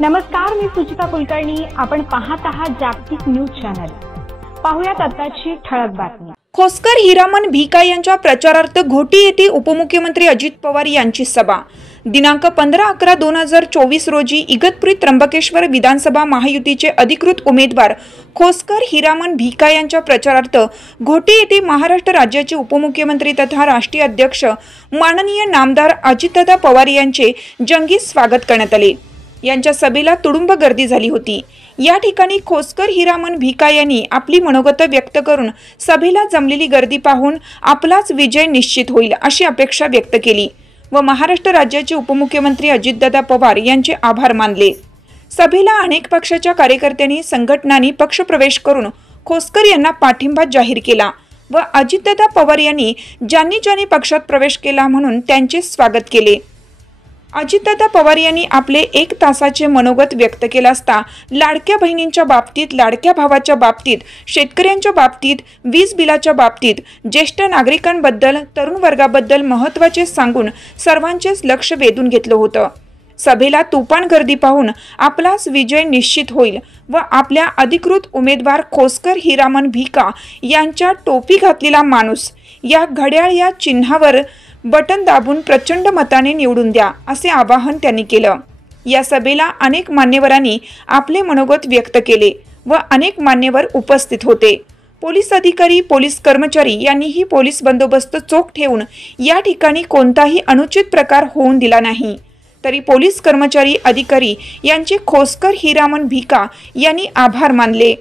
नमस्कार, मी सुचिता कुलकर्णी. आपण पाहत आहात जागतिक न्यूज चॅनल. पाहुयात आताची ठळक बातमी. खोसकर हिरामन भिका यांच्या प्रचारार्थ घोटी येथे उपमुख्यमंत्री अजित पवार यांची सभा. दिनांक 15/11/2024 रोजी इगतपुरी त्र्यंबकेश्वर विधानसभा महायुतीचे अधिकृत उमेदवार खोसकर हिरामन भिका यांच्या प्रचारार्थ घोटी येथे महाराष्ट्र राज्याचे उपमुख्यमंत्री तथा राष्ट्रीय अध्यक्ष माननीय नामदार अजितदादा पवार यांचे जंगी स्वागत करण्यात आले. यांच्या सभेला तुडुंब गर्दी झाली होती. या ठिकाणी खोसकर हिरामन भिका यांनी आपली मनोगत व्यक्त करून सभेला जमलेली गर्दी पाहून आपलाच विजय निश्चित होईल अशी अपेक्षा व्यक्त केली व महाराष्ट्र राज्याचे उपमुख्यमंत्री अजितदादा पवार यांचे आभार मानले. सभेला अनेक पक्षाच्या कार्यकर्त्यांनी संघटनांनी पक्षप्रवेश करून खोसकर यांना पाठिंबा जाहीर केला व अजितदादा पवार यांनी ज्यांनी पक्षात प्रवेश केला म्हणून त्यांचे स्वागत केले. अजितदादा पवार यांनी आपले 1 तासाचे मनोगत व्यक्त केले असता लाडक्या बहिणींच्या बाबतीत, लाडक्या भावाच्या बाबतीत, शेतकऱ्यांच्या बाबतीत, वीज बिलाच्या बाबतीत, ज्येष्ठ नागरिकांबद्दल, तरुण वर्गाबद्दल महत्त्वाचे सांगून सर्वांचेच लक्ष वेधून घेतलं होतं. सभेला तुफान गर्दी पाहून आपलाच विजय निश्चित होईल व आपल्या अधिकृत उमेदवार खोसकर हिरामन भिका यांच्या टोपी घातलेला माणूस या घड्याळ या चिन्हावर बटन दाबून प्रचंड मताने निवडून द्या असे आवाहन त्यांनी केलं. या सभेला अनेक मान्यवरांनी आपले मनोगत व्यक्त केले व अनेक मान्यवर उपस्थित होते. पोलीस अधिकारी, पोलीस कर्मचारी यांनीही पोलीस बंदोबस्त चोख ठेवून या ठिकाणी कोणताही अनुचित प्रकार होऊन दिला नाही. तरी पोलीस कर्मचारी, अधिकारी यांचे खोसकर हिरामन भिका यांनी आभार मानले.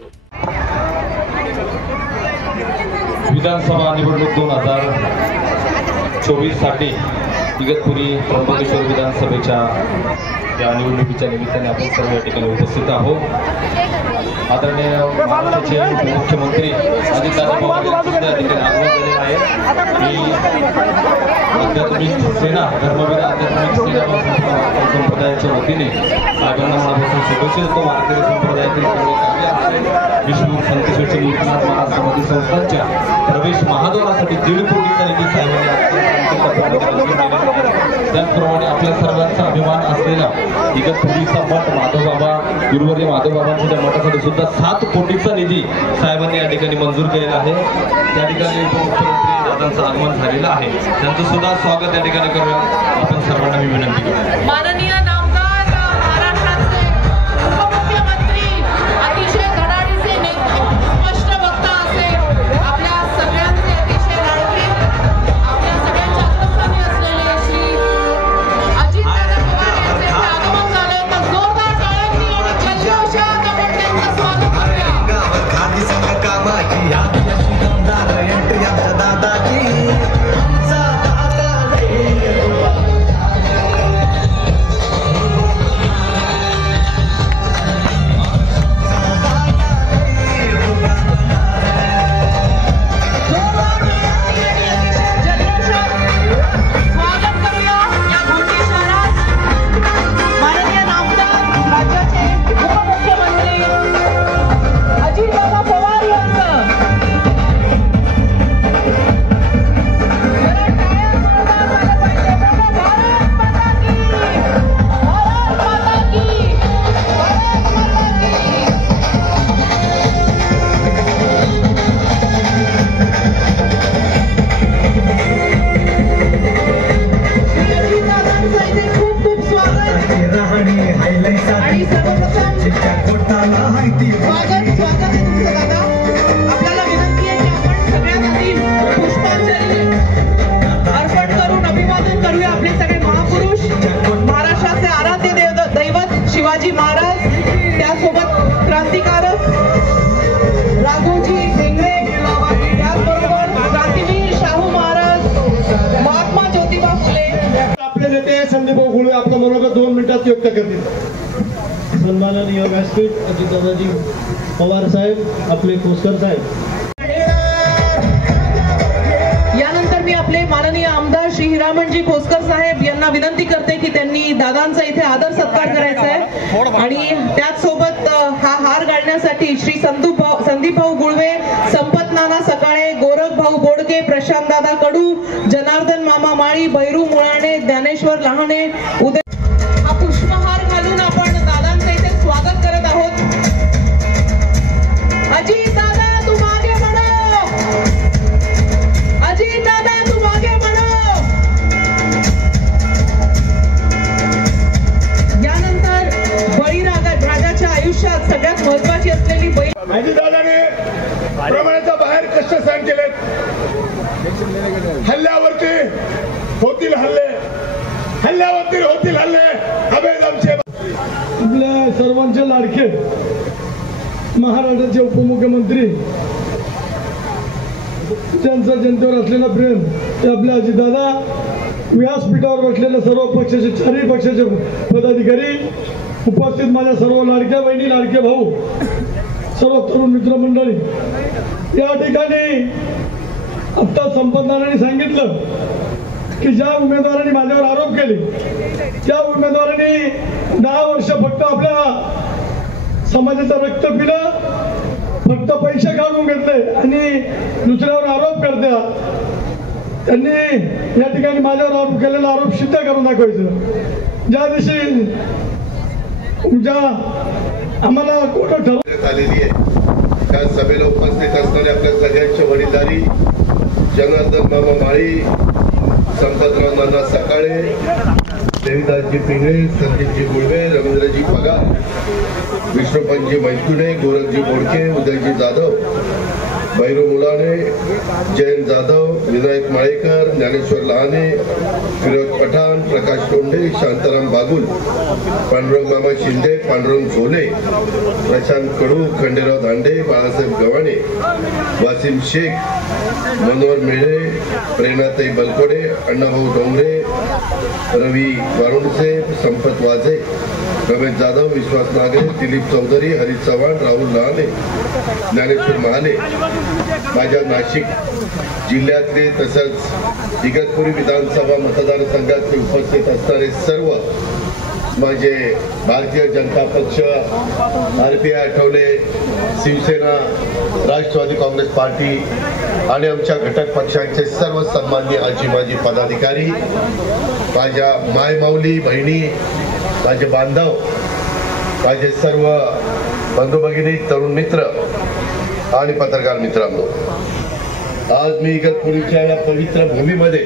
विधानसभा निवडणूक 2024 साठी इगतपुरी त्र्यंबकेश्वर विधानसभेच्या या निवडणुकीच्या निमित्ताने आपण सर्व या ठिकाणी उपस्थित आहोत. आदरणीय महाराष्ट्राचे मुख्यमंत्री अजितदादा पवार यांच्या ठिकाणी आगमन झालेलं आहे. ही आध्यात्मिक सेना, धर्मवीर आध्यात्मिक सेना संप्रदायाच्या वतीने सगळ्यांना मनापासून शुभेच्छा देतो. वारकरी संप्रदायातील सर्व कार्य विष्णू संतश्रेष्ठ मूर्तीनाथ महाराज समाधी संस्थांच्या प्रवेश महाद्वारासाठी 1.5 कोटीचा निधी साहेबांनी त्याचप्रमाणे आपल्या सर्वांचा अभिमान असलेला इगतपुरीचा मठ माधवबाबा गुरुवर्य माधवबाबांच्या मठासाठी सुद्धा 7 कोटीचा निधी साहेबांनी या ठिकाणी मंजूर केलेला आहे. त्या ठिकाणी उपमुख्यमंत्री दादांचं आगमन झालेलं आहे. त्यांचं सुद्धा स्वागत या ठिकाणी करूया. आपण सर्वांना मी विनंती करतो. माननीय नामदार महाराष्ट्राचे उपमुख्यमंत्री, अतिशय धडाडीचे नेते, स्पष्ट वक्ता असे आपल्या सगळ्यांचे अतिशय लाडके, आपल्या सगळ्यांच्या आत्मस्थानी असलेले श्री अजितदादा पवार यांचे आगमन झाले. तर जोरदार टाळ्यांनी आणि जल्लोषात आपण त्यांचं स्वागत करूया. शिवाजी महाराज, त्यासोबत क्रांतिकारक राघोजी ढेंगरे, त्याचबरोबर क्रांतिवीर शाहू महाराज, महात्मा ज्योतिबा फुले. आपले नेते संदीप गुळवे आपलं मनोगत 2 मिनिटात व्यक्त करतील. सन्माननीय व्यासपीठ अजितदादाजी पवार साहेब, आपले खोसकर साहेब. यानंतर मी आपले माननीय आमदार श्री हिरामनजी खोसकर साहेब यांना विनंती करते की त्यांनी दादांचा इथे आदर सत्कार करायचा आहे आणि त्याचसोबत हा हार घालण्यासाठी श्री संदीप भाऊ गुळवे, संपत नाना सकाळे, गोरख भाऊ बोडके, प्रशांत दादा कडू, जनार्दन मामा माळी, भैरू मुळाणे, ज्ञानेश्वर लहाणे, उदय हा पुष्पहार घालून आपण दादांचे अजीत दादा तुम आगे बढ़ो, अजीत दादा तुम आगे बढ़ो। यानंतर बळीराजाच्या आयुष्यात सगळ्यात महत्त्वाची असलेली बैल अजीत दादाने प्रमाणाच्या बाहेर कष्ट सहन केलेत. हल्ल्यावरती होतील हल्ले, हल्ल्यावरती होतील हल्ले. अभेद आमचे आपल्या सर्वांचे लाडके महाराष्ट्राचे उपमुख्यमंत्री, त्यांचा जनतेवर असलेला प्रेम ते आपले अजितदादा, व्यासपीठावर बसलेले सर्व पक्षाचे चारही पक्षाचे पदाधिकारी, उपस्थित माझ्या सर्व लाडक्या बहिणी, लाडके भाऊ, सर्व तरुण मित्रमंडळी. या ठिकाणी आता संपतदारांनी सांगितलं की ज्या उमेदवारांनी माझ्यावर आरोप केले त्या उमेदवारांनी 10 वर्ष फक्त आपल्या समाजाचं रक्त पिलं, फक्त पैसे काढून घेतले आणि दुसऱ्यावर आरोप करतात. त्यांनी या ठिकाणी माझ्यावर आरोप केलेला आरोप सिद्ध करून दाखवायचं. ज्या दिवशी आम्हाला कोर्टात ठरवण्यात आलेली आहे त्या सभेला उपस्थित असणारे आपल्या सगळ्यांचे वडीलधारी जनार्दन मामा माळी, संपतराव नाना सकाळे, देवीदासजी पिंगळे, संदीपजी गुळवे, रवींद्रजी पगार, विष्णुपंतजी मैकुडे, गोरखजी बोडके, उदयजी जाधव, भैरू मुलाने, जयंत जाधव, विनायक माळेकर, ज्ञानेश्वर लहाने, फिरोज पठाण, प्रकाश टोंडे, शांताराम बागुल, पांडुरंग मामा शिंदे, पांडुरंग झोले, प्रशांत कडू, खंडेराव धांडे, बाळासाहेब गव्हाणे, वासिम शेख, मनोहर मेळे, प्रेरणाताई बलकोडे, अण्णाभाऊ डोंगरे, रवी वारुणसे, संपत वाजे, रमेश जाधव, विश्वास नागरे, दिलीप चौधरी, हरीश चव्हाण, राहुल लहाने, ज्ञानेश्वर महाले, माझ्या नाशिक जिल्ह्यातले तसंच इगतपुरी विधानसभा मतदारसंघातले उपस्थित असणारे सर्व माझे भारतीय जनता पक्ष, RPI आठवले, शिवसेना, राष्ट्रवादी काँग्रेस पार्टी आणि आमच्या घटक पक्षांचे सर्व सन्माननीय आजी माजी पदाधिकारी, माझ्या मायमाऊली बहिणी, माझे बांधव, माझे सर्व बंधू भगिनी, तरुण मित्र आणि पत्रकार मित्रांनो, आज मी इगतपुरीच्या या पवित्र भूमीमध्ये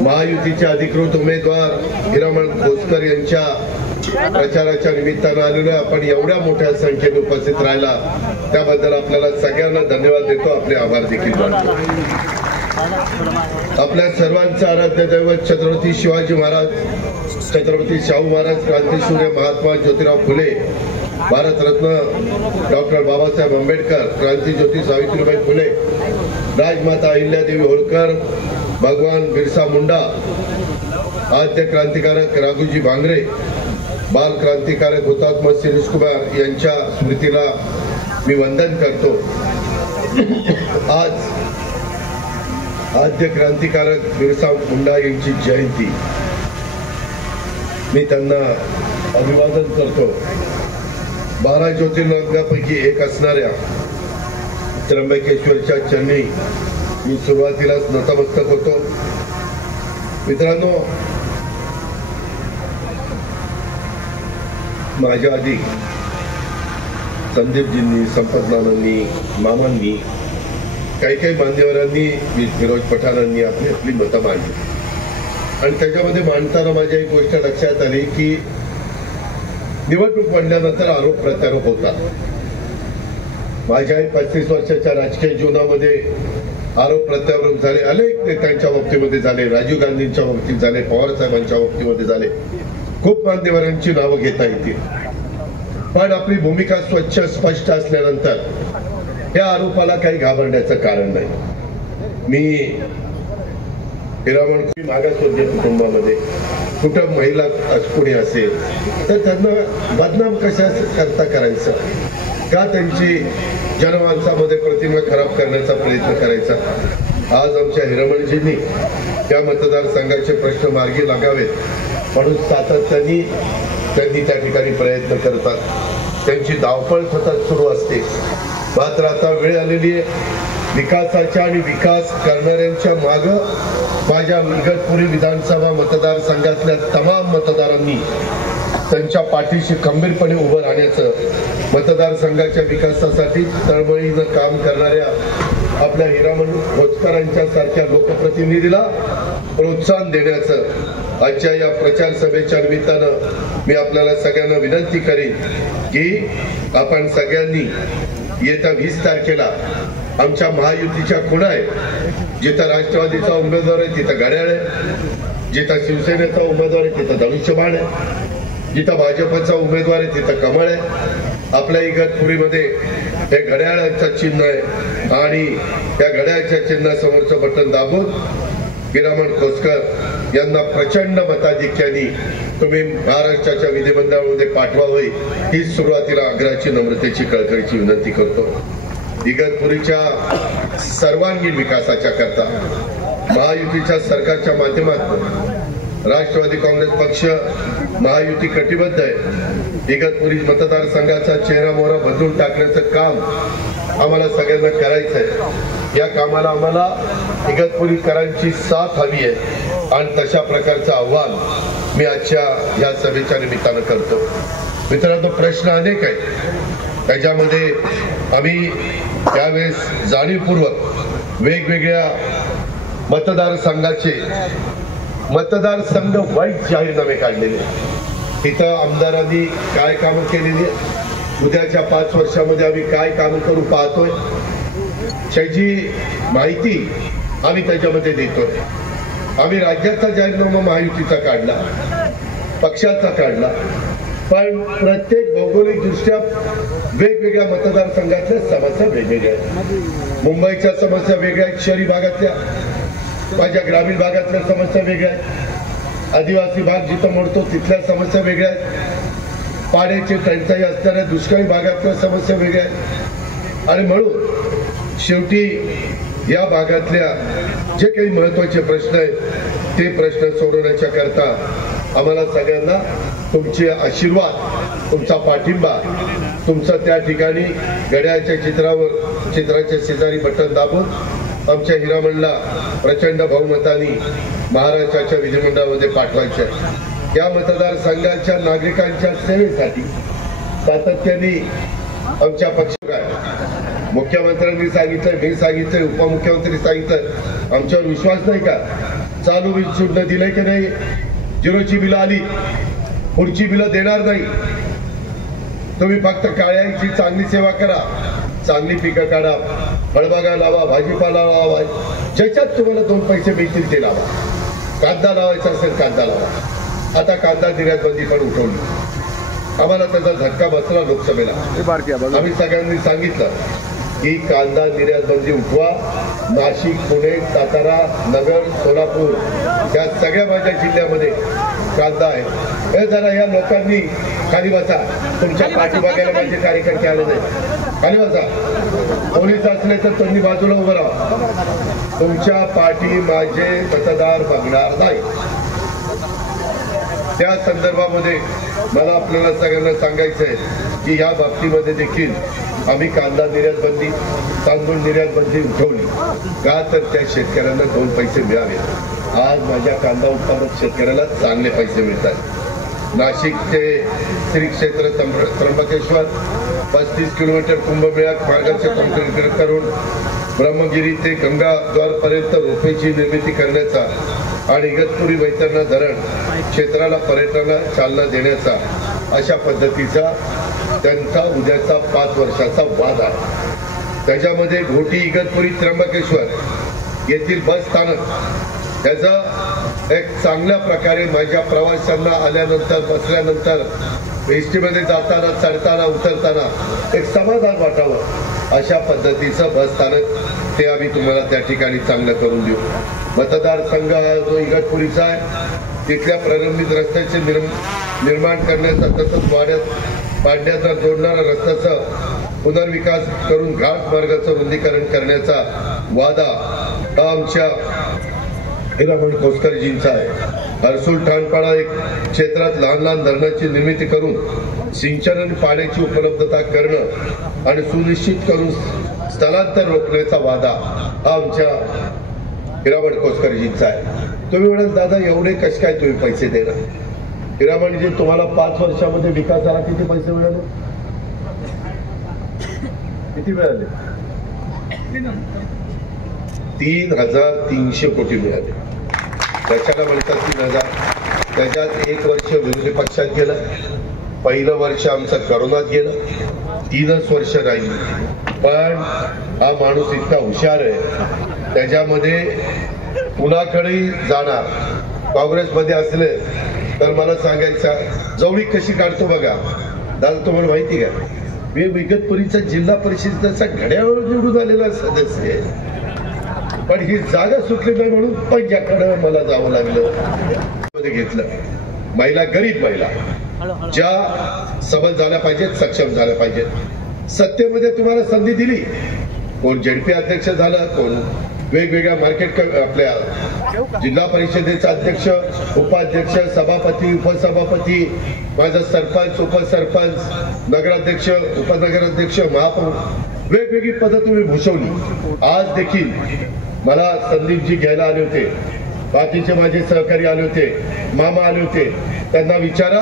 महायुतीचे अधिकृत उमेदवार हिरामण खोसकर यांच्या प्रचाराच्या निमित्तानं आलेलो. आपण एवढ्या मोठ्या संख्येने उपस्थित राहिला त्याबद्दल आपल्याला सगळ्यांना धन्यवाद देतो, आपले आभार देखील मानतो. आपल्या सर्वांचं आराध्य दैवत छत्रपती शिवाजी महाराज, छत्रपती शाहू महाराज, क्रांतीसूर्य महात्मा ज्योतिराव फुले, भारतरत्न डॉक्टर बाबासाहेब आंबेडकर, क्रांतीज्योती सावित्रीबाई फुले, राजमाता अहिल्यादेवी होळकर, भगवान बिरसा मुंडा, आद्य क्रांतिकारक राघोजी भांगरे, बाल क्रांतिकारक हुतात्मा शिरीष कुमार यांच्या स्मृतीला मी वंदन करतो. आज आद्य क्रांतिकारक बिरसा मुंडा यांची जयंती, मी त्यांना अभिवादन करतो. 12 ज्योतिर्लिंगापैकी एक असणाऱ्या त्र्यंबकेश्वरच्या चरणी मी सुरुवातीलाच नतमस्तक होतो. मित्रांनो, माझ्या आधी संदीपजींनी, संपतनानांनी, मामांनी, काही मान्यवरांनी, फिरोज पठाणांनी आपली मतं मांडली आणि त्याच्यामध्ये मांडताना माझ्या एक गोष्ट लक्षात आली की निवडणूक म्हणल्यानंतर आरोप प्रत्यारोप होता. माझ्या 35 वर्षाच्या राजकीय जीवनामध्ये आरोप प्रत्यारोप झाले, अनेक नेत्यांच्या बाबतीमध्ये झाले, राजीव गांधींच्या बाबतीत झाले, पवार साहेबांच्या बाबतीमध्ये झाले, खूप मान्यवरांची नावं घेता येतील. पण आपली भूमिका स्वच्छ स्पष्ट असल्यानंतर या आरोपाला काही घाबरण्याचं कारण नाही. मी हिरामण मागासवर्गीय कुटुंबामध्ये, कुठं महिला कोणी असेल तर त्यांना बदनाम कशा करता करायचं, का त्यांची जनमानसामध्ये प्रतिमा खराब करण्याचा प्रयत्न करायचा. आज आमच्या हिरामणजींनी त्या मतदारसंघाचे प्रश्न मार्गी लागावेत म्हणून सातत्याने त्यांनी त्या ठिकाणी प्रयत्न करतात. त्यांची धावपळ सतत सुरू असते. मात्र आता वेळ आलेली आहे विकासाच्या आणि विकास करणाऱ्यांच्या मागं माझ्या इगतपुरी विधानसभा मतदारसंघातल्या तमाम मतदारांनी त्यांच्या पाठीशी खंबीरपणे उभं राहण्याचं, मतदारसंघाच्या विकासासाठी तळमळीनं काम करणाऱ्या आपल्या हिरामण खोचकरांच्या सारख्या लोकप्रतिनिधीला प्रोत्साहन देण्याचं आजच्या या प्रचार सभेच्या निमित्तानं मी आपल्याला सगळ्यांना विनंती करेन की आपण सगळ्यांनी येत्या 20 तारखेला आमच्या महायुतीच्या खुणा आहे, जिथं राष्ट्रवादीचा उमेदवार आहे तिथं घड्याळ आहे, जिथं शिवसेनेचा उमेदवार आहे तिथं धनुष्यबाण आहे, जिथं भाजपचा उमेदवार आहे तिथं कमळ आहे. आपल्या इगतपुरीमध्ये हे घड्याळाचं चिन्ह आहे आणि त्या घड्याळाच्या चिन्हासमोरचं बटन दाबून हिरामण खोचकर यांना प्रचंड मताधिक्याने तुम्ही महाराष्ट्राच्या विधिमंडळामध्ये पाठवावे ही सुरुवातीला आग्रहाची, नम्रतेची, कळकळीची विनंती करतो. इगतपुरीच्या सर्वांगीण विकासाच्या करता महायुतीच्या सरकारच्या माध्यमातून राष्ट्रवादी काँग्रेस पक्ष महायुती कटिबद्ध आहे. इगतपुरी मतदारसंघाचा चेहरा मोहरा बदलून टाकण्याचं काम आम्हाला सगळ्यांना करायचं आहे. या कामाला आम्हाला इगतपुरीकरांची साथ हवी आहे आणि तशा प्रकारचं आव्हान मी आजच्या या सभेच्या निमित्तानं करतो. मित्रांनो, प्रश्न अनेक आहेत. त्याच्यामध्ये आम्ही त्यावेळेस जाणीवपूर्वक वेगवेगळ्या मतदारसंघाचे मतदारसंघ वाईट जाहीरनामे काढलेले. तिथं आमदारांनी काय कामं केलेली, उद्याच्या 5 वर्षामध्ये आम्ही काय कामं करू पाहतोय त्याची माहिती आम्ही त्याच्यामध्ये देतोय. आम्ही राज्याचा जाहीरनामा महायुतीचा काढला, पक्षाचा काढला, पण प्रत्येक भौगोलिक दृष्ट्या वेगवेगळ्या मतदारसंघातल्या समस्या वेगवेगळ्या आहेत. मुंबईच्या समस्या वेगळ्या आहेत, शहरी भागातल्या, माझ्या ग्रामीण भागातल्या समस्या वेगळ्या आहेत, आदिवासी भाग जिथं मोडतो तिथल्या समस्या वेगळ्या आहेत, पाण्याची टंचाई असणाऱ्या दुष्काळी भागातल्या समस्या वेगळ्या आहेत. आणि म्हणून शेवटी या भागातल्या जे काही महत्वाचे प्रश्न आहेत ते प्रश्न सोडवण्याच्या करता आम्हाला सगळ्यांना तुमचे आशीर्वाद, तुमचा पाठिंबा, तुमचं त्या ठिकाणी घड्याळाच्या चित्राच्या शेजारी बटन दाबून आमच्या हिरामणला प्रचंड बहुमताने महाराष्ट्राच्या विधिमंडळामध्ये पाठवायचे आहे. या मतदारसंघाच्या नागरिकांच्या सेवेसाठी सातत्याने आमच्या पक्षात मुख्यमंत्र्यांनी सांगितलं, मी सांगितलं, उपमुख्यमंत्री सांगितलं, आमच्यावर विश्वास नाही का? चालू वीज सुटणं दिलंय की नाही? 0ची बिलं आली, पुढची बिलं देणार नाही. तुम्ही फक्त काळ्यांची चांगली सेवा करा, चांगली पिकं काढा, फळबागा लावा, भाजीपाला लावा, ज्याच्यात तुम्हाला 2 पैसे मिळतील ते लावा. कांदा लावायचा असेल कांदा लावा. आता कांदा निर्यात बंदी पण उठवली, आम्हाला त्याचा झटका बसला लोकसभेला. आम्ही सगळ्यांनी सांगितलं की कांदा निर्यात बंदी उठवा. नाशिक, पुणे, सातारा, नगर, सोलापूर या सगळ्या माझ्या जिल्ह्यामध्ये कांदा आहे. हे जरा या लोकांनी खाली बसा, तुमच्या पाठी बघायला माझे कार्यकर्ते आले नाही, खाली बसा. पोलीस असले तर त्यांनी बाजूला उभं राहा. तुमच्या पाठी माझे मतदार बघणार नाही. त्या संदर्भामध्ये मला आपल्याला सगळ्यांना सांगायचं आहे की या बाबतीमध्ये देखील आम्ही कांदा निर्यात बंदी, तांदूळ निर्यात बंदी उठवली का, तर त्या शेतकऱ्यांना 2 पैसे मिळावे. आज माझ्या कांदा उत्पादक शेतकऱ्याला चांगले पैसे मिळतात. नाशिक ते श्री क्षेत्र त्र्यंबकेश्वर 35 किलोमीटर कुंभमेळा मार्गाचे काँक्रीट करून ब्रह्मगिरी ते गंगाद्वारपर्यंत रोपेची निर्मिती करण्याचा आणि इगतपुरी वैतरणा धरण क्षेत्राला पर्यटनाला चालना देण्याचा अशा पद्धतीचा त्यांचा उद्याचा 5 वर्षाचा वाद आहे. त्याच्यामध्ये घोटी, इगतपुरी, त्र्यंबकेश्वर येथील बस स्थानक त्याचं एक चांगल्या प्रकारे माझ्या प्रवाशांना आल्यानंतर, बसल्यानंतर, एसटीमध्ये जाताना, चढताना, उतरताना एक समाधान वाटावं अशा पद्धतीचं बस स्थानक ते आम्ही तुम्हाला त्या ठिकाणी चांगलं करून देऊ. मतदारसंघ हा जो इगतपुरीचा आहे तिथल्या प्रलंबित रस्त्याचे निर्माण करण्याचा, तसंच पाड्याचा जोडणारा रस्त्याचा पुनर्विकास करून घाट मार्गाचं रुंदीकरण करण्याचा वादा हा आमच्या हिरामण खोचकरजींचा आहे. हरसूल ठाणपाडा एक क्षेत्रात लहान लहान धरणाची निर्मिती करून सिंचन आणि पाण्याची उपलब्धता करणं आणि सुनिश्चित करून स्थलांतर रोखण्याचा वादा हा आमच्या हिरामण खोचकरजींचा आहे. तुम्ही म्हणाल दादा एवढे कसे काय तुम्ही पैसे देणार? हिरामणजी, तुम्हाला 5 वर्षामध्ये विकासाला किती पैसे मिळाले? किती मिळाले? 3,300 कोटी मिळाले. कशाला म्हणतात 3,000? त्याच्यात 1 वर्ष विरोधी पक्षात गेलं, पहिलं वर्ष आमचं करोनात गेलं, 3च वर्ष राहिली. पण हा माणूस इतका हुशार आहे, त्याच्यामध्ये कुणाकडे जाणार. काँग्रेसमध्ये असले तर मला सांगायचं जवळी कशी काढतो बघा दादा, तुम्हाला माहिती का? मी इगतपुरीचा जिल्हा परिषदेचा घड्याळावर निवडून आलेला सदस्य आहे, पण ही जागा सुटली नाही म्हणून पंजाकडे मला जावं लागलं. घेतलं महिला, गरीब महिला ज्या सबल झाल्या पाहिजेत, सक्षम झाल्या पाहिजेत. सत्तेमध्ये तुम्हाला संधी दिली, कोण जेडपी अध्यक्ष झालं, कोण वेगवेगळ्या मार्केट आपल्या जिल्हा परिषदेचा अध्यक्ष, उपाध्यक्ष, सभापती, उपसभापती, माझा सरपंच, उपसरपंच, नगराध्यक्ष, उपनगराध्यक्ष, महापौर, वेगवेगळी पदं तुम्ही भूषवली. आज देखील मला संदीपजी घ्यायला आले होते, बाकीचे माझे सहकारी आले होते, मामा आले होते. त्यांना विचारा,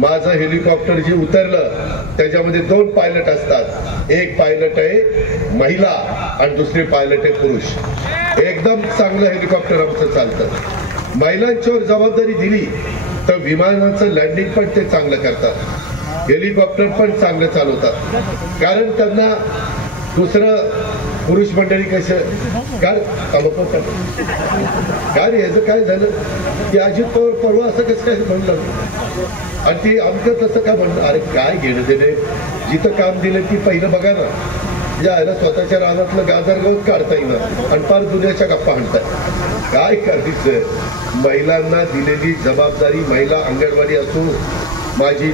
माझं हेलिकॉप्टर जे उतरलं त्याच्यामध्ये 2 पायलट असतात, एक पायलट आहे महिला आणि दुसरे पायलट आहे पुरुष. एकदम चांगलं हेलिकॉप्टर आमचं चालतं. महिलांच्यावर जबाबदारी दिली तर विमानाचं लँडिंग पण ते चांगलं करतात, हेलिकॉप्टर पण चांगलं चालवतात. कारण त्यांना दुसरं पुरुष मंडळी कसं काय रे याचं काय झालं की अजित पवार परवा असं कसं काय म्हणलं आणि ते आमचं तसं काय म्हणलं. अरे काय घेणं देणे, जिथं काम दिलं की पहिलं बघा ना, ज्याला स्वतःच्या रानातलं गाजर गवत काढता येईल आणि फार दुनियाच्या गप्पा आणतात. काय करायचं? महिलांना दिलेली जबाबदारी, महिला अंगणवाडी असो, माझी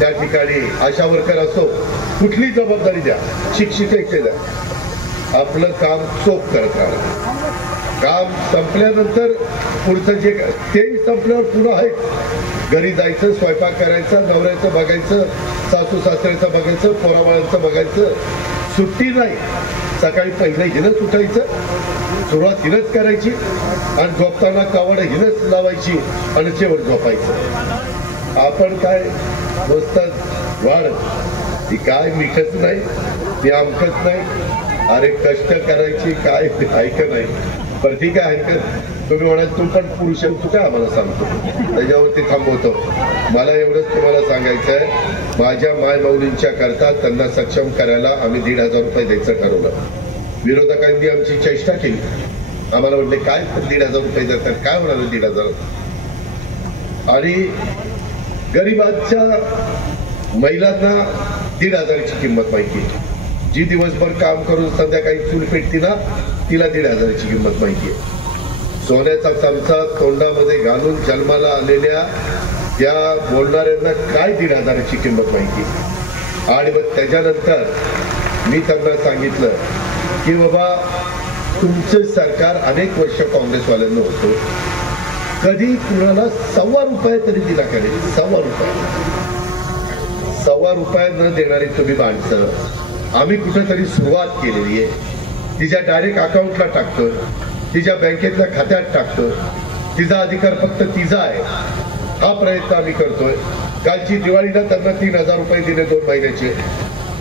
त्या ठिकाणी आशा वर्कर असो, कुठली जबाबदारी द्या, शिक्षिका द्या, आपलं काम चोख करत राहणार. काम संपल्यानंतर पुढचं जे तेही संपल्यावर पुन्हा आहे, घरी जायचं, स्वयंपाक करायचा, नवऱ्याचं बघायचं, सासू सासऱ्याचं बघायचं, पोराबाळांचं बघायचं. सुट्टी नाही. सकाळी पहिलं हिनच उठायचं, सुरुवात हिनच करायची आणि झोपताना कावड हिनच लावायची आणि शेवट झोपायचं. आपण काय बसतात वाढ, ती काय मिठच नाही, ती आमकच नाही. अरे कष्ट करायची काय ऐक नाही. पण ठीक आहे, ऐकत तुम्ही म्हणाल तू पण पुरुष आहे, तू काय आम्हाला सांगतो, त्याच्यावरती थांबवतो. मला एवढंच तुम्हाला सांगायचं आहे, माझ्या मायमाऊलींच्या करता त्यांना सक्षम करायला आम्ही 1,500 रुपये द्यायचं ठरवलं. विरोधकांनी आमची चेष्टा केली, आम्हाला म्हटले काय 1,500 रुपये देतात, काय म्हणाले 1,500. आणि गरिबांच्या महिलांना 1,500ची किंमत माहिती, जी दिवसभर काम करून संध्याकाळी चूल पेटती ना, तिला 1,500ची किंमत माहिती आहे. सोन्याचा चमचा तोंडामध्ये घालून जन्माला आलेल्या त्या बोलणाऱ्यांना काय 1,500ची किंमत माहिती. आणि मग त्याच्यानंतर मी त्यांना सांगितलं की बाबा तुमचं सरकार अनेक वर्ष काँग्रेसवाल्यांना होतं, कधी कुणाला 1.25 रुपये तरी दिला करेल. 1.25 रुपये न देणारी तुम्ही माणसं, आम्ही कुठेतरी सुरुवात केलेली आहे. तिच्या डायरेक्ट अकाउंटला टाकतो, तिच्या बँकेतल्या खात्यात टाकतो, तिचा अधिकार फक्त तिचा आहे. हा प्रयत्न आम्ही करतोय. कालची दिवाळीला त्यांना 3,000 रुपये दिले 2 महिन्याचे,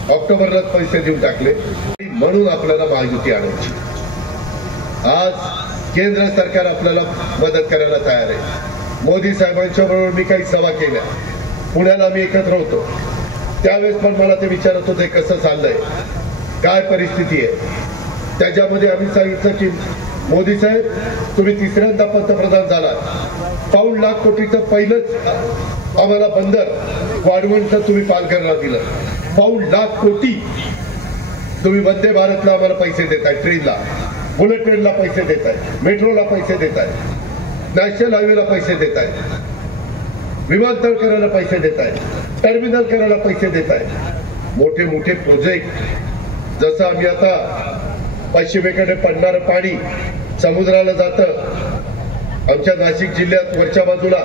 ऑक्टोबरलाच पैसे देऊन टाकले. म्हणून आपल्याला महायुती आणायची. आज केंद्र सरकार आपल्याला मदत करायला तयार आहे. मोदी साहेबांच्या बरोबर मी काही सभा केल्या, पुण्याला आम्ही एकत्र होतो. त्यावेळेस पण मला ते विचारत होते कसं चाललंय, काय परिस्थिती आहे. त्याच्यामध्ये आम्ही सांगितलं की मोदी साहेब तुम्ही 3ऱ्यांदा पंतप्रधान झालात, 1.25 लाख कोटीचं पहिलंच आम्हाला बंदर वाढवणचं तुम्ही पालघरला दिलं. 1.25 लाख कोटी तुम्ही वंदे भारतला आम्हाला पैसे देताय, ट्रेनला, बुलेट ट्रेनला पैसे देताय, मेट्रोला पैसे देताय, नॅशनल हायवेला पैसे देताय, विमानतळ करायला पैसे देताय, टर्मिनल करायला पैसे देताय. मोठे मोठे प्रोजेक्ट, जसं आम्ही आता पश्चिमेकडे पडणारं पाणी समुद्राला जातं, आमच्या नाशिक जिल्ह्यात वरच्या बाजूला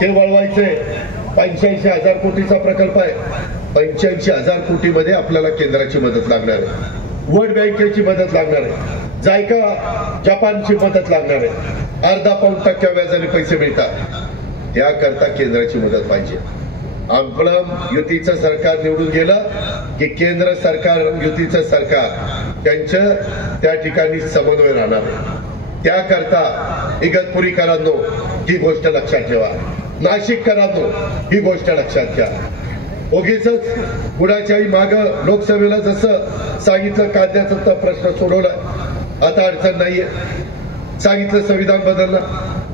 ते वळवायचे. 85,000 कोटीचा प्रकल्प आहे. 85,000 कोटीमध्ये आपल्याला केंद्राची मदत लागणार आहे, वर्ल्ड बँकेची मदत लागणार आहे, जायका जपानची मदत लागणार आहे. 0.5% व्याजाने पैसे मिळतात. त्याकरता केंद्राची मदत पाहिजे. आपलं युतीचं सरकार निवडून गेलं की केंद्र सरकार युतीचं सरकार त्यांचं त्या ठिकाणी समन्वय राहणार. त्याकरता इगतपुरीकरांनो ही गोष्ट लक्षात ठेवा, नाशिककरांनो ही गोष्ट लक्षात घ्या. उगीच कुणाच्याही माग लोकसभेला जसं सांगितलं कांद्याचा प्रश्न सोडवला, आता अडचण नाहीये. सांगितलं संविधान बदललं,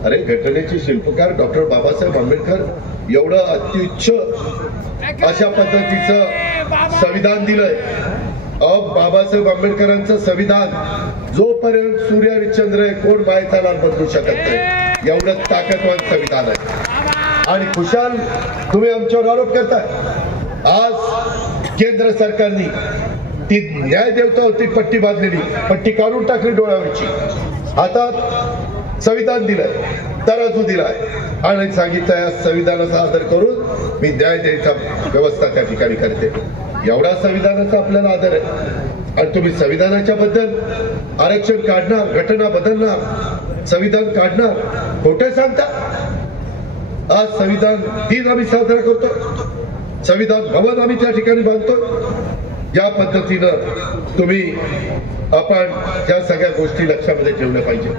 अरे घटनेचे शिल्पकार डॉक्टर बाबासाहेब आंबेडकर एवढं अत्युच्च अशा पद्धतीचं संविधान दिलंय. बाबासाहेब आंबेडकरांचं संविधान जोपर्यंत सूर्य आणि चंद्र आहे कोण मायेचा लाल बदलू शकत नाही, एवढं ताकदवान संविधान आहे. आणि खुशाल तुम्ही आमच्यावर आरोप करताय. आज केंद्र सरकारने ती न्याय देवता होती पट्टी बांधलेली, पट्टी काढून टाकली डोळ्यावरची, हातात संविधान दिलंय, तराजू दिलाय आणि सांगितलं या संविधानाचा आदर करून मी न्याय द्यायचा व्यवस्था त्या ठिकाणी करते. एवढा संविधानाचा आपल्याला आदर आहे आणि तुम्ही संविधानाच्या बद्दल आरक्षण काढणार, घटना बदलणार, संविधान काढणार, खोटे सांगता. आज संविधान दिन आम्ही साजरा करतो, संविधान भवन आम्ही त्या ठिकाणी बांधतो. या पद्धतीनं तुम्ही आपण या सगळ्या गोष्टी लक्षामध्ये ठेवल्या पाहिजे.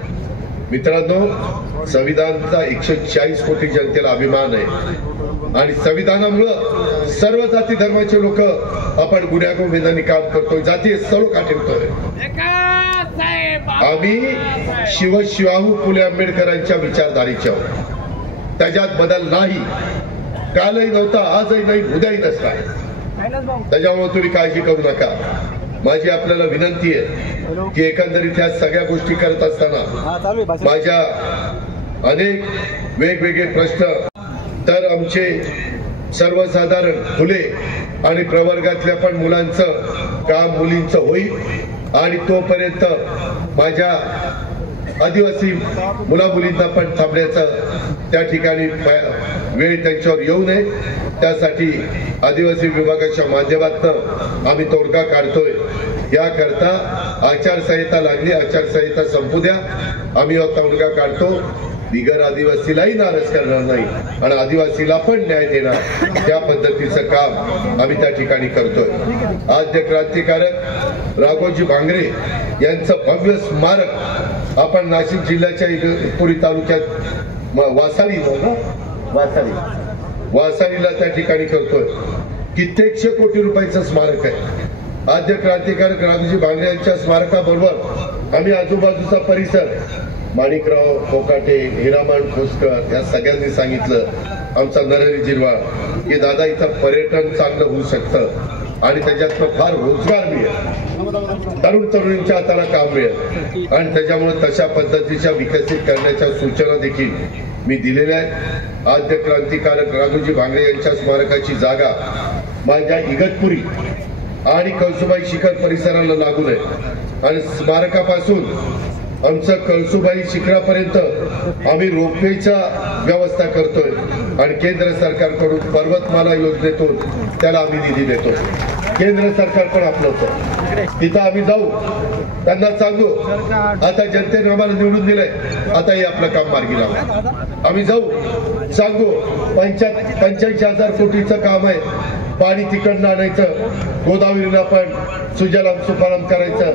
मित्रांनो, संविधानाचा 140 कोटी जनतेला अभिमान आहे आणि संविधानामुळं सर्व जाती धर्माचे लोक आपण गुण्यागोविंदाने काम करतोय, जाती सलोखा ठेवतोय. आम्ही शिवशाहू फुले आंबेडकरांच्या विचारधारेचे आहोत, त्याच्यात बदल नाही. कालही नव्हता, आजही नाही, उद्याही नसणार. त्याच्यामुळे तुम्ही काळजी करू नका. माझी आपल्याला विनंती आहे की एकंदरीत ह्या सगळ्या गोष्टी करत असताना माझ्या अनेक वेगवेगळे प्रश्न तर आमचे सर्वसाधारण फुले आणि प्रवर्गातल्या पण मुलांचं काम मुलींचं होईल आणि तोपर्यंत माझ्या आदिवासी मुला मुलींना पण थांबण्याचं त्या ठिकाणी वेळ त्यांच्यावर येऊ नये, त्यासाठी आदिवासी विभागाच्या माध्यमातून आम्ही तोडगा काढतोय. याकरता आचारसंहिता लागली, आचारसंहिता संपू द्या, आम्ही तोडगा काढतो. बिगर आदिवासीलाही नाराज करणार नाही आणि आदिवासीला पण न्याय देणार, त्या पद्धतीचं काम आम्ही त्या ठिकाणी करतोय. आद्य क्रांतिकारक राघोजी भांगरे यांचं भव्य स्मारक आपण नाशिक जिल्ह्याच्या इगतपुरी तालुक्यात वासारीला त्या ठिकाणी करतोय. कित्येकशे कोटी रुपयाचं स्मारक आहे. आद्य क्रांतिकारक राघोजी भांगरे यांच्या स्मारकाबरोबर आम्ही आजूबाजूचा परिसर माणिकराव कोकाटे, हिरामण खोसकर या सगळ्यांनी सांगितलं, आमचा नरहरी जिरवाळ, की दादा इथं पर्यटन चांगलं होऊ शकतं आणि त्याच्यातनं फार रोजगार मिळेल, तरुण तरुणींच्या हाताला काम मिळेल आणि त्याच्यामुळे तशा पद्धतीच्या विकसित करण्याच्या सूचना देखील मी दिलेल्या आहेत. आद्य क्रांतिकारक राघोजी भांगरे यांच्या स्मारकाची जागा माझ्या इगतपुरी आणि कळसुबाई शिखर परिसराला लागून आहे आणि स्मारकापासून आमचं कळसुबाई शिखरापर्यंत आम्ही रोपवेचा व्यवस्था करतोय आणि केंद्र सरकारकडून पर्वतमाला योजनेतून त्याला आम्ही निधी देतो. केंद्र सरकार पण आपलं होतं, तिथं आम्ही जाऊ, त्यांना सांगू आता जनतेने आम्हाला निवडून दिलंय, आता हे आपलं काम मार्गी लावू. आम्ही जाऊ सांगू 85,000 कोटीचं काम आहे, पाणी तिकडनं आणायचं, गोदावरीला पण सुजलाम सुफलाम करायचं,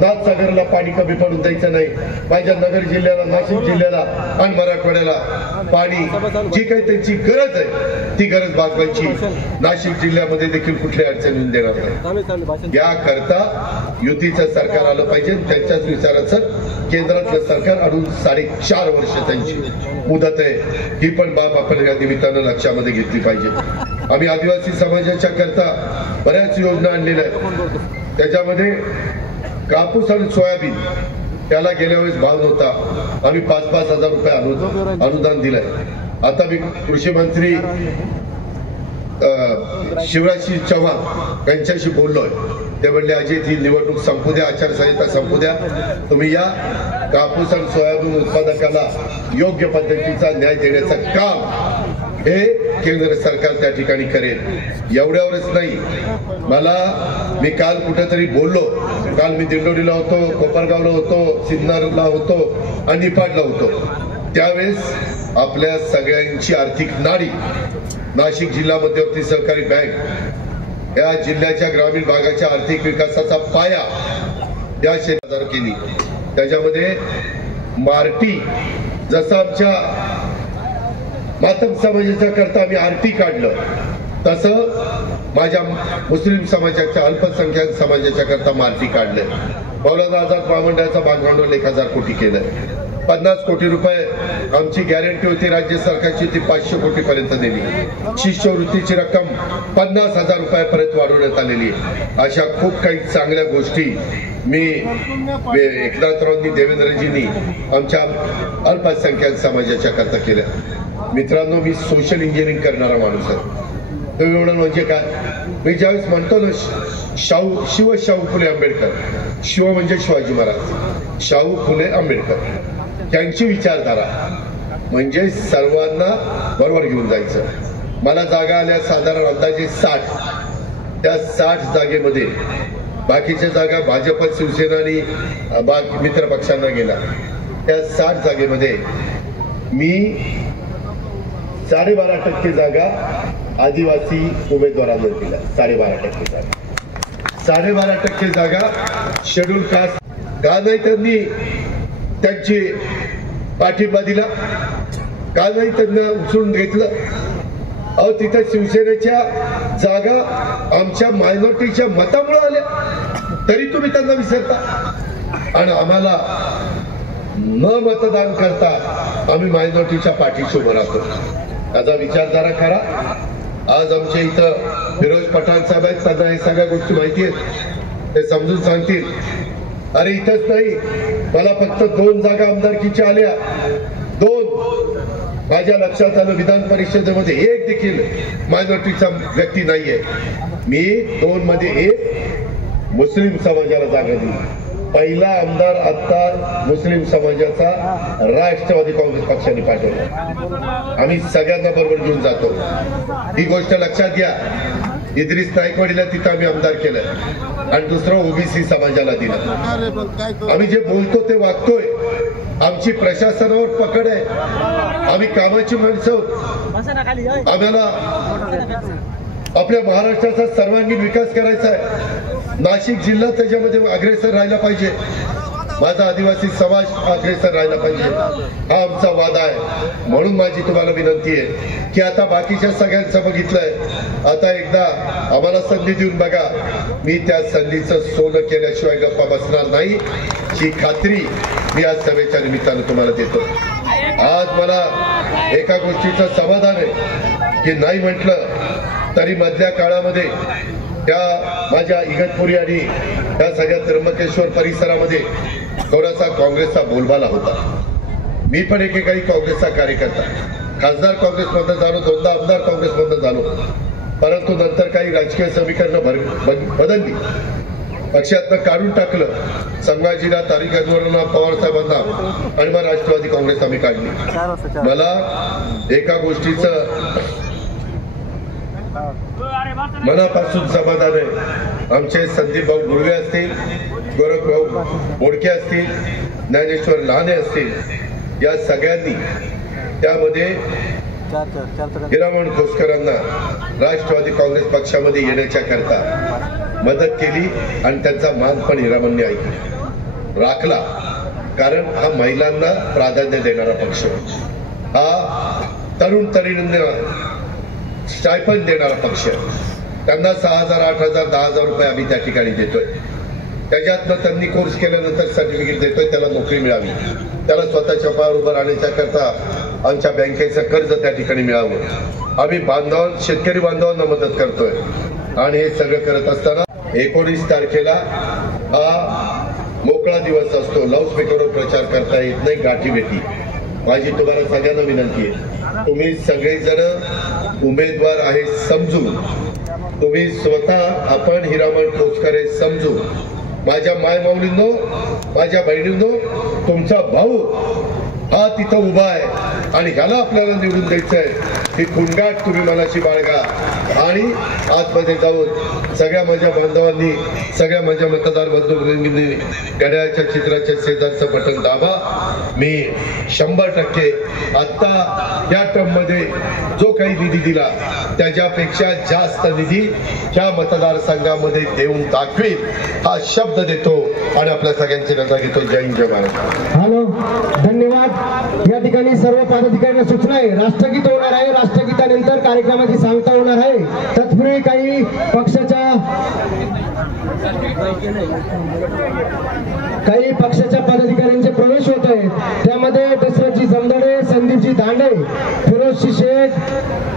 नाथसागरला पाणी कमी पडून द्यायचं नाही, माझ्या नगर जिल्ह्याला, नाशिक जिल्ह्याला आणि मराठवाड्याला पाणी जी काही त्यांची गरज आहे ती गरज भागवायची. नाशिक जिल्ह्यामध्ये देखील कुठली अडचण येऊन देणार नाही. याकरता युतीचं सरकार आलं पाहिजे. त्यांच्याच विचाराचं केंद्रातलं सरकार आणून 4.5 वर्ष त्यांची मुदत आहे, ही पण बाब आपण या निमित्तानं लक्षामध्ये घेतली पाहिजे. आम्ही आदिवासी समाजाच्या करता बऱ्याच योजना आणलेल्या आहेत. त्याच्यामध्ये कापूस आणि सोयाबीन त्याला गेल्या वेळेस भाव नव्हता, आम्ही 5-5 हजार रुपये अनुदान दिलंय. आता मी कृषी मंत्री शिवराजसिंह चौहान यांच्याशी बोललोय, ते म्हणले अजित ही निवडणूक संपू द्या, आचारसंहिता संपू द्या, तुम्ही या कापूस आणि सोयाबीन उत्पादकाला योग्य पद्धतीचा न्याय देण्याचं काम हे केंद्र सरकार त्या ठिकाणी करेल. एवढ्यावरच नाही, मी काल कुठेतरी बोललो, काल मी दिंडोरीला होतो, कोपरगावला होतो, सिन्नरला होतो आणि निपाडला होतो. त्यावेळेस आपल्या सगळ्यांची आर्थिक नाडी नाशिक जिल्हा मध्यवर्ती सहकारी बँक या जिल्ह्याच्या ग्रामीण भागाच्या आर्थिक विकासाचा पाया या क्षेत्रात केली. त्याच्यामध्ये मार्टी जसं आमच्या मातम समाजाच्या करता आम्ही आरटी काढलं, तसं माझ्या मुस्लिम समाजाच्या अल्पसंख्याक समाजाच्या करता मार्टी काढलं. मौलाना आझाद महामंडळाचं भागभांडवल 1000 कोटी केलं. 50 कोटी रुपये आमची गॅरंटी होती, राज्य सरकारची ती 500 कोटी पर्यंत नेली. शिष्यवृत्तीची रक्कम 50,000 रुपयापर्यंत वाढवण्यात आलेली. अशा खूप काही चांगल्या गोष्टी मी एकनाथरावांनी देवेंद्रजींनी आमच्या अल्पसंख्याक समाजाच्या करता केल्या. मित्रांनो, मी सोशल इंजिनिअरिंग करणारा माणूस आहे. तुम्ही म्हणाल म्हणजे काय? मी ज्यावेळेस म्हणतो ना शाहू फुले आंबेडकर, शिव म्हणजे शिवाजी महाराज, शाहू फुले आंबेडकर, त्यांची विचारधारा म्हणजे सर्वांना बरोबर घेऊन जायचं. मला जागा आल्या साधारण अंदाजे 60. त्या 60 जागेमध्ये बाकीच्या जागा भाजप, शिवसेना आणि मित्र पक्षांना गेला. त्या 60 जागेमध्ये मी 12.5% जागा आदिवासी उमेदवारांना दिला. 12.5% जागा, 12.5% जागा शेड्यूल कास्ट. का नाही त्यांनी त्यांची पाठिंबा दिला? का नाही त्यांना उचलून घेतलं? अहो, तिथं शिवसेनेच्या जागा आमच्या मायनॉरिटीच्या मतामुळे आल्या, तरी तुम्ही त्यांना विसरता. आणि आम्हाला न मतदान करता आम्ही मायनॉरिटीच्या पाठीशी उभं राहतो. त्याचा विचार जरा करा. आज आमच्या इथं फिरोज पठाण साहेब आहेत, त्यांना हे सगळ्या गोष्टी माहिती आहेत, ते समजून सांगतील. अरे इथंच नाही, मला फक्त 2 जागा आमदारकीच्या आल्या, 2. माझ्या लक्षात आलं विधान परिषदेमध्ये एक देखील मायनॉरिटीचा व्यक्ती नाहीये. मी 2 मध्ये 1 मुस्लिम समाजाला जागा दिली. पहिला आमदार आता मुस्लिम समाजाचा राष्ट्रवादी काँग्रेस पक्षाने पाठवला. आम्ही सगळ्यांना बरोबर घेऊन जातो. ही गोष्ट लक्षात घ्या. इद्रिस नाईकवाडीला तिथं आम्ही आमदार केलं आणि दुसरं ओबीसी समाजाला दिलं. आम्ही जे बोलतो ते वागतोय. आमची प्रशासनावर पकड आहे. आम्ही कामाची माणसं. आम्हाला आपल्या महाराष्ट्राचा सर्वांगीण विकास करायचा आहे. नाशिक जिल्हा त्याच्यामध्ये अग्रेसर राहायला पाहिजे. माझा आदिवासी समाज अग्रेसर राहायला पाहिजे, हा आमचा वादा आहे. म्हणून माझी तुम्हाला विनंती आहे की आता बाकीच्या सगळ्यांचं बघितलंय, आता एकदा आम्हाला संधी देऊन बघा. मी त्या संधीचं सोनं केल्याशिवाय गप्पा बसणार नाही, ही खात्री मी आज सभेच्या निमित्तानं तुम्हाला देतो. आज मला एका गोष्टीचं समाधान आहे की नाही म्हटलं तरी मधल्या काळामध्ये त्या माझ्या इगतपुरी आणि त्या सगळ्या त्र्यंबकेश्वर परिसरामध्ये थोडासा काँग्रेसचा बोलबाला होता. मी पण एकेकाळी काँग्रेसचा कार्यकर्ता, खासदार काँग्रेसमधून झालो, 2दा आमदार काँग्रेसमधून झालो. परंतु नंतर काही राजकीय समीकरणं बदलली, पक्षातनं काढून टाकलं. संभाजीराव तारिक अनवरना पवार साहेबांना आणि मग राष्ट्रवादी काँग्रेस आम्ही काढली. मला एका गोष्टीचं मनापासून समाधान आहे. आमचे संदीप भाऊ गुरवे असतील, गोरखभाऊ बोडके असतील, ज्ञानेश्वर लहाने असतील, या सगळ्यांनी त्यामध्ये हिरामण खोसकरांना राष्ट्रवादी काँग्रेस पक्षामध्ये येण्याच्या करता मदत केली आणि त्यांचा मान पण हिरामणने राखला. कारण हा महिलांना प्राधान्य देणारा पक्ष, हा तरुण तरुणींना स्टायफंड देणारा पक्ष. त्यांना 6,000, 8,000, 10,000 रुपये आम्ही त्या ठिकाणी देतोय. त्याच्यातनं त्यांनी कोर्स केल्यानंतर सर्टिफिकेट देतोय, त्याला नोकरी मिळावी, त्याला स्वतःच्या पायावर उभं राहण्याच्या करता आमच्या बँकेचं कर्ज त्या ठिकाणी मिळावं. आम्ही शेतकरी बांधवांना मदत करतोय. आणि हे सगळं करत असताना 19 तारखेला हा मोकळा दिवस असतो. लाऊडस्पीकरवर प्रचार करता येत नाही, गाठी भेटी. माझी तुम्हाला सगळ्यांना विनंती आहे, तुम्ही सगळेजण उमेदवार आहे समजून, तुम्ही स्वतः आपण हिरामण खोसकर आहे समजून, माझ्या माय माऊलींनो, माझ्या बहिणींनो, तुमचा भाऊ हा तिथं उभा आहे आणि ह्याला आपल्याला निवडून द्यायचं आहे. ही कुंडाट तुम्ही मनाची बाळगा आणि आतमध्ये जाऊन सगळ्या माझ्या बांधवांनी, सगळ्या माझ्या मतदार बंधूंनी घड्याळाच्या चित्राच्या शेजारचं बटन दाबा. मी 100% आता या टर्ममध्ये जो काही निधी दिला त्याच्यापेक्षा जास्त निधी ह्या मतदारसंघामध्ये देऊन दाखवील हा शब्द देतो आणि आपल्या सगळ्यांची रजा घेतो. जय हिंद, जय महाराष्ट्र. हॅलो, धन्यवाद. या ठिकाणी सर्व पदाधिकाऱ्यांना सूचना आहे, राष्ट्रगीत होणार आहे. राष्ट्रगीतानंतर कार्यक्रमाची सांगता होणार आहे. तत्पूर्वी काही पक्षाच्या पदाधिकाऱ्यांचे प्रवेश होत आहेत. त्यामध्ये दशरथजी जमदडे, संदीपजी दांडे, फिरोजजी शेख,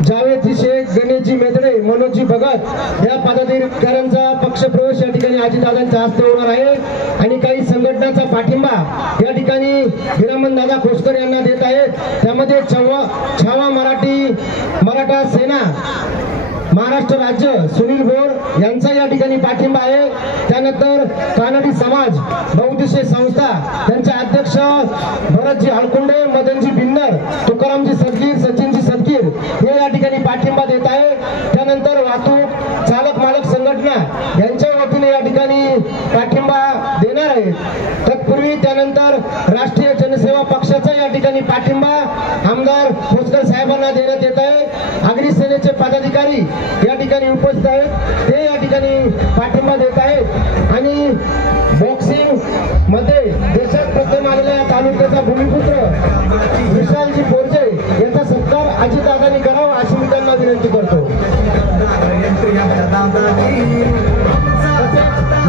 जावेदजी शेख, गणेशजी मेदडे, मनोजजी भगत या पदाधिकाऱ्यांचा पक्ष प्रवेश या ठिकाणी अजितदादांच्या हस्ते होणार आहे. आणि काही संघटनांचा पाठिंबा या ठिकाणी हिरामनदादा खोसकर यांना देत आहेत. त्यामध्ये छावा मराठा सेना महाराष्ट्र राज्य सुनील बोर यांचा या ठिकाणी पाठिंबा आहे. त्यानंतर कानडी समाज बहुउद्देशीय संस्था त्यांचे अध्यक्ष भरतजी हळकुंडे, मदनजी बिन्नर, तुकारामजी सदगीर, सचिनजी सदगीर हे या ठिकाणी पाठिंबा देत आहे. त्यानंतर वाहतूक चालक मालक संघटना यांच्या वतीने या ठिकाणी पाठिंबा देणार आहे. तत्पूर्वी त्यानंतर राष्ट्रीय जनसेवा पक्षाचा या ठिकाणी पाठिंबा आमदार खोसकर साहेबांना देण्यात येत आहे. आगरी सेनेचे पदाधिकारी या ठिकाणी उपस्थित आहेत, ते या ठिकाणी पाठिंबा देत आहेत. आणि बॉक्सिंग मध्ये देशात प्रथम आलेल्या तालुक्याचा भूमिपुत्र विशालजी बोरजे यांचा सत्कार अजितदादांनी करावा अशी मी त्यांना विनंती करतो.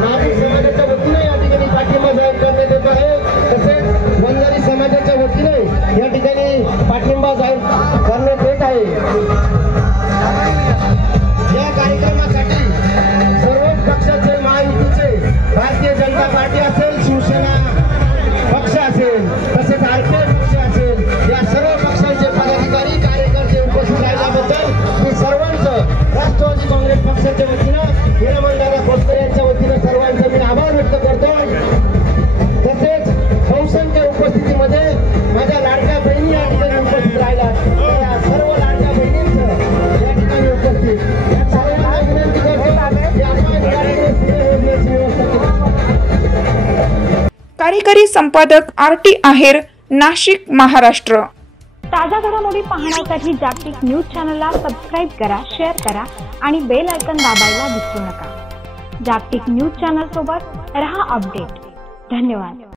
नाभिक समाजाच्या वतीने या ठिकाणी पाठिंबा जाहीर करण्यात येत आहे. तसेच वंजारी समाजाच्या वतीने या ठिकाणी पाठिंबा जाहीर करण्यात येत आहे. या कार्यक्रमासाठी सर्वच पक्षाचे, महायुतीचे, भारतीय जनता पार्टी असेल, शिवसेना पक्ष असेल, तसेच आरपीआय पक्ष असेल, या सर्व पक्षांचे पदाधिकारी, कार्यकर्ते उपस्थित राहिल्याबद्दल मी सर्वांचं राष्ट्रवादी काँग्रेस पक्षाच्या वतीनं, हिरामनदादा खोसकर यांच्या वतीनं सर्वांचं मी आभार व्यक्त करतो. तसेच बहुसंख्य उपस्थितीमध्ये माझ्या लाडक्या बहिणी या ठिकाणी उपस्थित राहिल्या. या सर्व लाडक्या बहिणींचं या ठिकाणी उपस्थित सर्वांना विनंती करतो की आपण कार्यक्रम पुढे होण्याची व्यवस्था केली. कार्यकारी संपादक RT आहेर, नाशिक, महाराष्ट्र. ताज्या घडामोडी पाहण्यासाठी जागतिक न्यूज चॅनलला सबस्क्राईब करा, शेअर करा आणि बेल आयकॉन दाबायला विसरू नका. जागतिक न्यूज चॅनल सोबत रहा अपडेट. धन्यवाद.